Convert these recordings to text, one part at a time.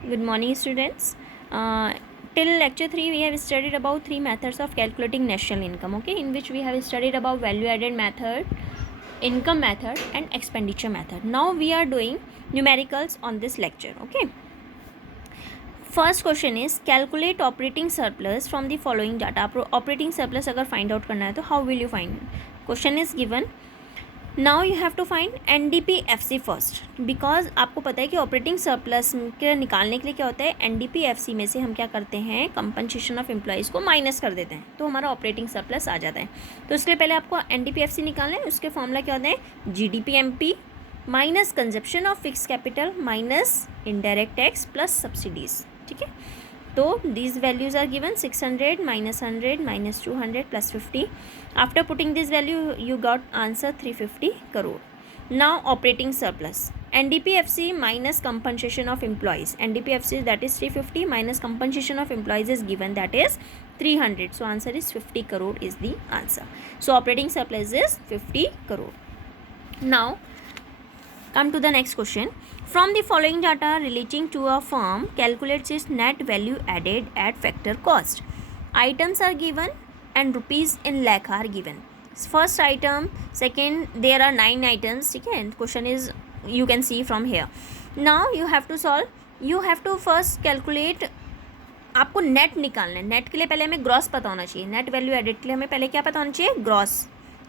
Good morning, students. Till lecture 3 we have studied about 3 methods of calculating national income, okay, in which we have studied about value added method, income method and expenditure method. Now we are doing numericals on this lecture, okay. First question is calculate operating surplus from the following data. Operating surplus अगर find out करना है तो how will you find? Question is given. Now you have to find NDP-FC first, because आपको पता है कि operating surplus के निकालने के लिए क्या होता है, NDP-FC में से हम क्या करते हैं, कंपनसेशन ऑफ एम्प्लॉयज़ को माइनस कर देते हैं तो हमारा ऑपरेटिंग सरप्लस आ जाता है. तो इसके लिए पहले आपको NDP-FC निकालना है. उसके फॉर्मूला क्या होता है, GDP-MP minus consumption of fix capital minus indirect tax plus subsidies. ठीक है, तो these values are given 600 minus 100 minus 200 plus 50. After putting this value you got answer 350 crore. Now operating surplus NDP-FC minus compensation of employees. NDP-FC that is 350 minus compensation of employees is given, that is 300. So answer is 50 crore is the answer. So operating surplus is 50 crore. Now come to the next question. From the following data relating to a firm, calculates its net value added at factor cost. Items are given and rupees in lakh are given. First item, second, there are 9 items. ठीक है, question is you can see from here. Now you have to solve. You have to first calculate. आपको net निकालना है. Net के लिए पहले हमें gross पता होना चाहिए. नेट वैल्यू एडेड के लिए हमें पहले क्या पता होना चाहिए, ग्रॉस.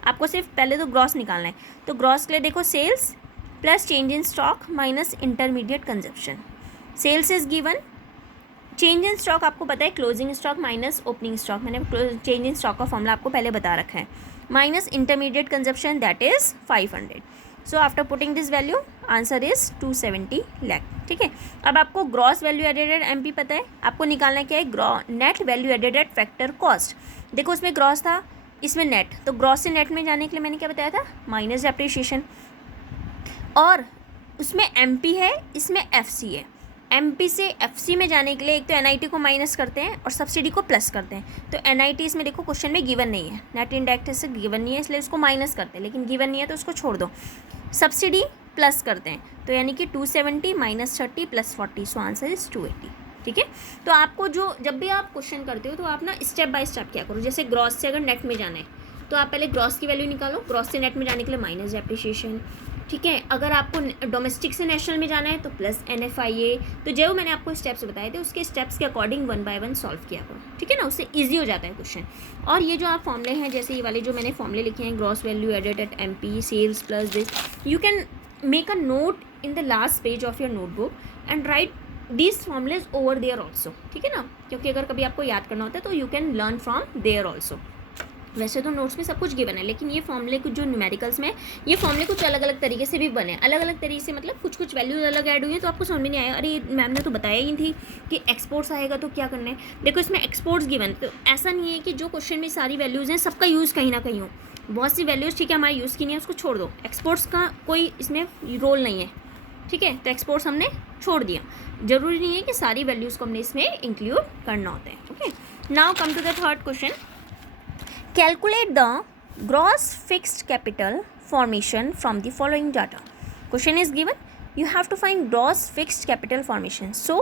आपको सिर्फ पहले तो ग्रॉस निकालना है. तो ग्रॉस के लिए देखो sales plus change in stock minus intermediate consumption. Sales is given. Change in stock आपको पता है closing stock minus opening stock. मैंने चेंज इन स्टॉक का फॉर्मूला आपको पहले बता रखा है. Minus intermediate consumption that is 500. So after putting this value answer is 270 lakh. ठीक है, अब आपको gross value added at MP पता है. आपको निकालना क्या है, net value added eight factor cost. देखो उसमें ग्रॉस था, इसमें नेट. तो ग्रॉस से नेट में जाने के लिए मैंने क्या बताया था, माइनस डेप्रिसिएशन. और उसमें MP है, इसमें FC है. MP से FC में जाने के लिए एक तो NIT को माइनस करते हैं और सब्सिडी को प्लस करते हैं. तो NIT इसमें देखो क्वेश्चन में गिवन नहीं है, नेट इंडायरेक्ट से गिवन नहीं है, इसलिए उसको माइनस करते हैं. लेकिन गिवन नहीं है तो उसको छोड़ दो. सब्सिडी प्लस करते हैं, तो यानी कि 270 minus 30 plus 40. So answer is 280. ठीक है, तो आपको जो जब भी आप क्वेश्चन करते हो तो आप ना स्टेप बाय स्टेप क्या करो. जैसे ग्रॉस से अगर नेट में जाना है तो आप पहले ग्रॉस की वैल्यू निकालो. ग्रॉस से नेट में जाने के लिए माइनस डेप्रिसिएशन. ठीक है, अगर आपको डोमेस्टिक से नेशनल में जाना है तो प्लस NFIA. तो जो मैंने आपको स्टेप्स बताए थे उसके स्टेप्स के अकॉर्डिंग 1 बाय 1 सॉल्व किया करो. ठीक है ना, उससे इजी हो जाता है क्वेश्चन. और ये जो आप फॉर्मूले हैं, जैसे ये वाले जो मैंने फॉर्मूले लिखे हैं, gross value added at MP, sales plus this, you can make a note in the last page of your notebook and write this formulas over there also. ठीक है ना, क्योंकि अगर कभी आपको याद करना होता है तो you can learn from there also. वैसे तो नोट्स में सब कुछ गिवन है, लेकिन ये फॉर्मूले कुछ जो न्यूमेरिकल्स में ये फॉर्मूले कुछ अलग अलग तरीके से भी बने. अलग अलग तरीके से मतलब कुछ कुछ वैल्यूज अलग ऐड हुई है, तो आपको समझ में नहीं आया, अरे मैम ने तो बताया ही थी कि एक्सपोर्ट्स आएगा तो क्या करना है. देखो इसमें एक्सपोर्ट्स गिवन, तो ऐसा नहीं है कि जो क्वेश्चन में सारी वैल्यूज़ हैं सबका यूज़ कहीं ना कहीं हो. बहुत सी वैल्यूज़ ठीक है हमारे यूज़ की नहीं है, उसको छोड़ दो. एक्सपोर्ट्स का कोई इसमें रोल नहीं है. ठीक है, तो एक्सपोर्ट्स हमने छोड़ दिया. जरूरी नहीं है कि सारी वैल्यूज़ को हमने इसमें इंक्लूड करना होता है. Okay, now come to the third question. Calculate the gross fixed capital formation from the following data. Question is given. You have to find gross fixed capital formation. So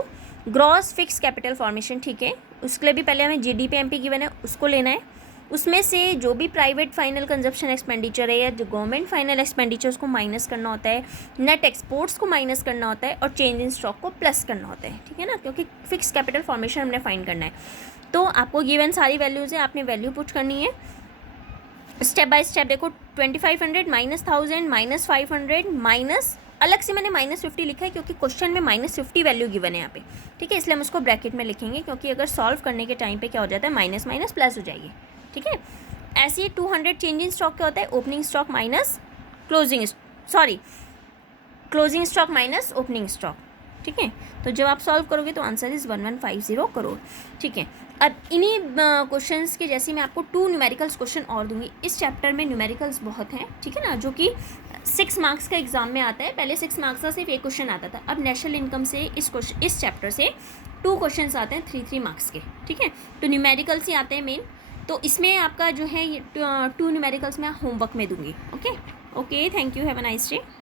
gross fixed capital formation, ठीक है, उसके लिए भी पहले हमें GDP-MP given है, उसको लेना है. उसमें से जो भी प्राइवेट फाइनल कंजप्शन एक्सपेंडिचर है या जो गवर्नमेंट फाइनल एक्सपेंडिचर उसको माइनस करना होता है, नेट एक्सपोर्ट्स को माइनस करना होता है और चेंज इन स्टॉक को प्लस करना होता है. ठीक है ना, क्योंकि फिक्स कैपिटल फॉर्मेशन हमने फाइंड करना है. तो आपको गिवन सारी वैल्यूज़ है, आपने वैल्यू पुट करनी है स्टेप बाय स्टेप. देखो 2500 माइनस 1000 माइनस 500 माइनस, अलग से मैंने माइनस 50 लिखा है क्योंकि क्वेश्चन में माइनस 50 वैल्यू गिवन है यहाँ पे. ठीक है, इसलिए हम उसको ब्रैकेट में लिखेंगे, क्योंकि अगर सॉल्व करने के टाइम पे क्या हो जाता है, माइनस माइनस प्लस हो जाएगी. ठीक है, ऐसे ही 200 चेंज इन स्टॉक क्या होता है, opening stock minus closing stock minus opening stock. ठीक है, तो जब आप सॉल्व करोगे तो आंसर इज़ 1150 करोड़. ठीक है, अब इन्हीं क्वेश्चंस के जैसे मैं आपको 2 न्यूमेरिकल्स क्वेश्चन और दूंगी. इस चैप्टर में न्यूमेरिकल्स बहुत हैं. ठीक है ना, जो कि 6 मार्क्स का एग्जाम में आता है. पहले 6 मार्क्स का सिर्फ एक क्वेश्चन आता था. अब नेशनल इनकम से इस चैप्टर से 2 क्वेश्चन आते हैं 3 मार्क्स के. ठीक है, तो न्यूमेरिकल्स ही आते हैं मेन. तो इसमें आपका जो है ये 2 न्यूमेरिकल्स मैं होमवर्क में दूंगी. Okay, thank you, have a nice day.